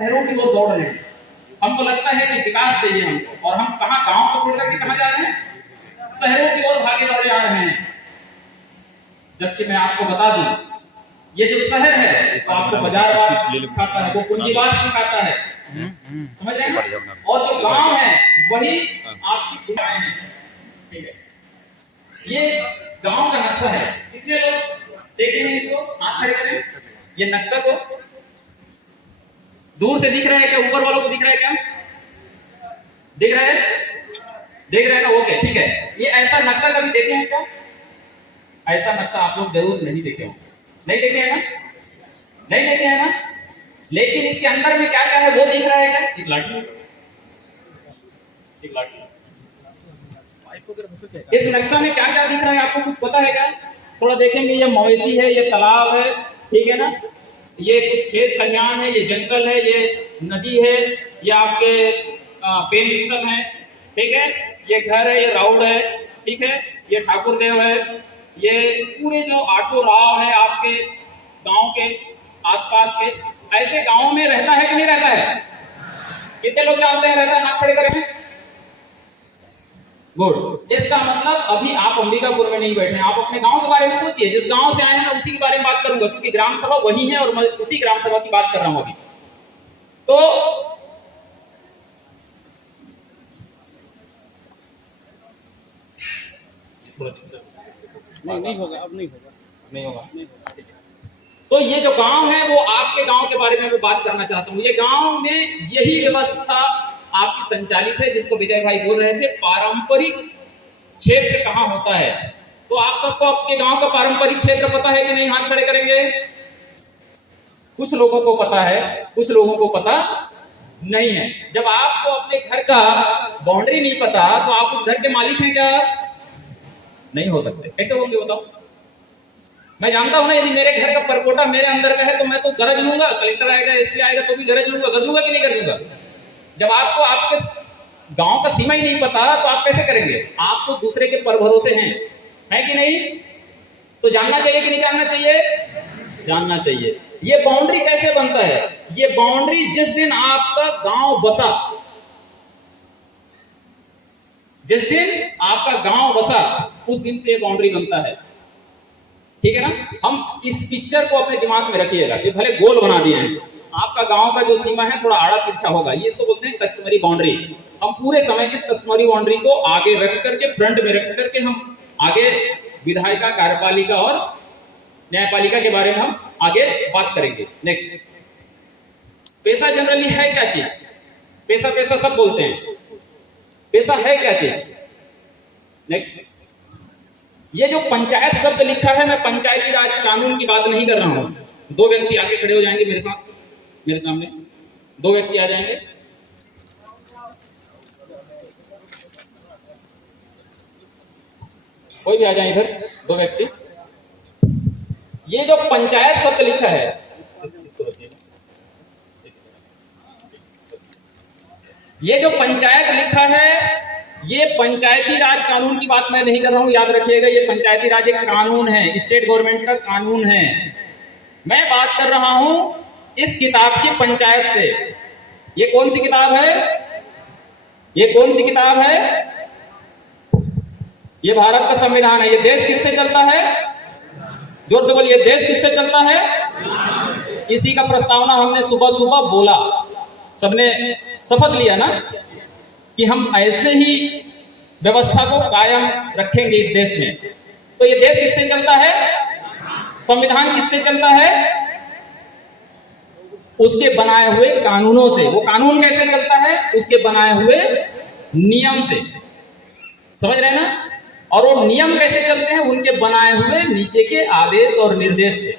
शहरों की ओर दौड़ रहे हैं। हमको लगता है कि विकास चाहिए हमको, और हम कहाँ गांव को छोड़ करके कहाँ जा रहे हैं? शहरों की ओर भागे बढ़े जा रहे हैं। जबकि मैं आपको बता दूं, ये जो शहर है तो आपको बाजारवाद सिखाता है, वो पूंजीवाद सिखाता है, समझ रहे हैं? और जो गांव है वही आपकी दुकान है। ठीक है, ये गांव का नक्शा है। कितने लोग देखेंगे इसको? हाथ खड़े करें। ये नक्शा को दूर से दिख रहा है क्या? ऊपर वालों को दिख रहा है क्या? दिख रहा है? देख रहे हैं ना? ओके, ठीक है। ये ऐसा नक्शा कभी देखे हैं क्या? ऐसा नक्शा आप लोग जरूर नहीं देखे होंगे। नहीं देखे हैं ना? नहीं देखे हैं ना? लेकिन इसके अंदर में क्या क्या है वो दिख रहा है क्या? एक लाठी, एक लाठी। इस नक्शा में क्या क्या दिख रहा है आपको कुछ पता है क्या? थोड़ा देखेंगे। ये मवेशी है, ये तालाब है, ठीक है ना? ये कुछ खेत खलिहान है, ये जंगल है, ये नदी है, ये आपके पेड़ स्थल है, ठीक है? ये घर है, ये राउड है, ठीक है? ये ठाकुर देव है, ये पूरे जो आठों राव है आपके गांव के आसपास के। ऐसे गांव में रहता है कि नहीं रहता है? कितने लोग जानते हैं रहता है? हाथ खड़े करें। गुड। इसका मतलब अभी आप अंबिकापुर में नहीं बैठे हैं, आप अपने गांव के बारे में सोचिए। जिस गांव से आए हैं ना उसी के बारे में बात करूंगा, क्योंकि ग्राम सभा वही है और मैं उसी ग्राम सभा की बात कर रहा हूं अभी। तो नहीं होगा, अब नहीं होगा, नहीं होगा, नहीं होगा। तो ये जो गांव है वो आपके गांव के बारे में मैं बात करना चाहता हूं। ये गांव में यही व्यवस्था आपकी संचालित है, जिसको विजय भाई बोल रहे थे पारंपरिक क्षेत्र कहां होता है। तो आप सबको आपके गांव का पारंपरिक क्षेत्र पता है कि नहीं? हाथ खड़े करेंगे। कुछ लोगों को पता है, कुछ लोगों को पता नहीं है। जब आपको अपने घर का बाउंड्री नहीं पता तो आप उस घर के मालिक हैं क्या? नहीं हो सकते। कैसे होंगे बताओ? मैं जानता हूं ना, यदि मेरे घर का परकोटा मेरे अंदर का है तो मैं तो गरज लूंगा, कलेक्टर आएगा, एसपी आएगा तो भी गरज लूंगा। गरजूंगा कि नहीं गरजूंगा? जब आपको आपके गांव का सीमा ही नहीं पता तो आप कैसे करेंगे? आप तो दूसरे के पर भरोसे हैं, है कि नहीं? तो जानना चाहिए कि नहीं जानना चाहिए? जानना चाहिए। ये बाउंड्री कैसे बनता है? ये बाउंड्री जिस दिन आपका गांव बसा, जिस दिन आपका गांव बसा उस दिन से ये बाउंड्री बनता है, ठीक है ना? हम इस पिक्चर को अपने दिमाग में रखिएगा। ये भले गोल बना दिए हैं, आपका गांव का जो सीमा है थोड़ा आड़ा तिरछा होगा, ये इसको बोलते हैं कस्टमरी बाउंड्री। हम पूरे समय इस कस्टमरी बाउंड्री को आगे रख करके, फ्रंट में रख करके हम आगे विधायिका, कार्यपालिका और न्यायपालिका के बारे में हम आगे बात करेंगे। नेक्स्ट, पैसा जनरली है क्या चीज? पैसा पैसा सब बोलते हैं, पैसा है क्या चीज? नेक्स्ट, ये जो पंचायत शब्द लिखा है, मैं पंचायती राज कानून की बात नहीं कर रहा हूं। दो व्यक्ति आगे खड़े हो जाएंगे मेरे साथ, मेरे सामने दो व्यक्ति आ जाएंगे। कोई भी आ जाए इधर, दो व्यक्ति। ये जो पंचायत शब्द लिखा है, ये जो पंचायत लिखा है, ये पंचायती राज कानून की बात मैं नहीं कर रहा हूं, याद रखिएगा। ये पंचायती राज एक कानून है, स्टेट गवर्नमेंट का कानून है। मैं बात कर रहा हूं इस किताब की, पंचायत से। ये कौन सी किताब है? ये कौन सी किताब है? ये भारत का संविधान है। ये देश किससे चलता है? जोर से बोलिए, देश किससे चलता है? इसी का प्रस्तावना हमने सुबह सुबह बोला, सबने शपथ लिया ना कि हम ऐसे ही व्यवस्था को कायम रखेंगे इस देश में। तो ये देश किससे चलता है? संविधान किससे चलता है? उसके बनाए हुए कानूनों से। वो कानून कैसे चलता है? उसके बनाए हुए नियम से, समझ रहे हैं ना? और वो नियम कैसे चलते हैं? उनके बनाए हुए नीचे के आदेश और निर्देश से।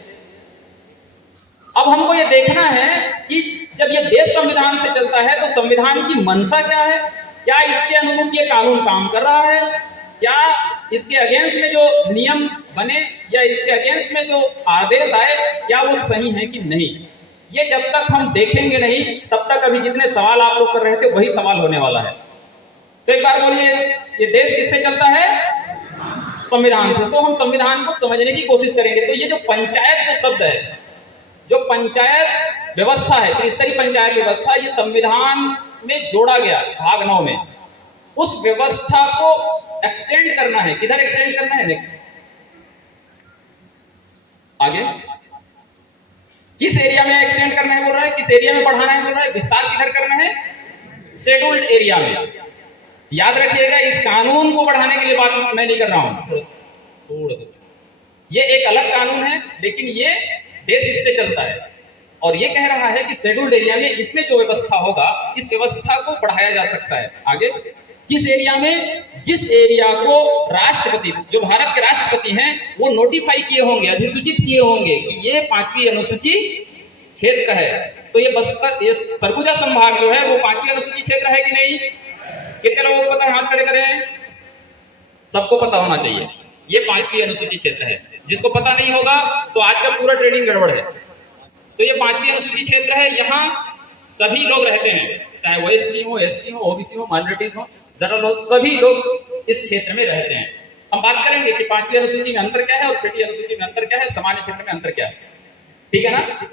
अब हमको ये देखना है कि जब ये देश संविधान से चलता है तो संविधान की मंशा क्या है? क्या इसके अनुरूप ये कानून काम कर रहा है? क्या इसके अगेंस्ट में जो नियम बने या इसके अगेंस्ट में जो आदेश आए, क्या वो सही है कि नहीं? ये जब तक हम देखेंगे नहीं तब तक अभी जितने सवाल आप लोग कर रहे थे वही सवाल होने वाला है। तो एक बार बोलिए, ये देश किससे चलता है? संविधान से। तो हम संविधान को समझने की कोशिश करेंगे। तो ये जो पंचायत जो शब्द है, जो पंचायत व्यवस्था है, त्रिस्तरीय पंचायत व्यवस्था, ये संविधान में जोड़ा गया भाग 9 में। उस व्यवस्था को एक्सटेंड करना है। किधर एक्सटेंड करना है? नेक्स्ट आगे किस एरिया में एक्सटेंड करना है बोल रहा है, किस एरिया में बढ़ाना है बोल रहा है, विस्तार किधर करना है? शेड्यूल्ड एरिया में। याद रखिएगा, इस कानून को बढ़ाने के लिए बात मैं नहीं कर रहा हूं, थोड़ा ये एक अलग कानून है, लेकिन ये देश इससे चलता है और ये कह रहा है कि शेड्यूल्ड एरिया में इसमें जो व्यवस्था होगा, इस व्यवस्था को बढ़ाया जा सकता है। आगे किस एरिया में? जिस एरिया को राष्ट्रपति, जो भारत के राष्ट्रपति हैं, वो नोटिफाई किए होंगे, अधिसूचित किए होंगे कि ये 5वीं अनुसूची क्षेत्र है। तो ये बस्तर, ये सरगुजा संभाग जो है वो 5वीं अनुसूची क्षेत्र है कि नहीं? कितने लोगों को पता है? हाथ खड़े करें। सबको पता होना चाहिए ये 5वीं अनुसूची क्षेत्र है। जिसको पता नहीं होगा तो आज का पूरा ट्रेनिंग गड़बड़ है। तो ये 5वीं अनुसूची क्षेत्र है, यहाँ सभी लोग रहते हैं, चाहे वो एसटी हो, एससी हो, ओबीसी हो, माइनॉरिटीज हो, जनरल हो, सभी लोग इस क्षेत्र में रहते हैं। हम बात करेंगे कि 5वीं अनुसूची में अंतर क्या है और 6वीं अनुसूची में अंतर क्या है, सामान्य क्षेत्र में अंतर क्या है। ठीक है ना?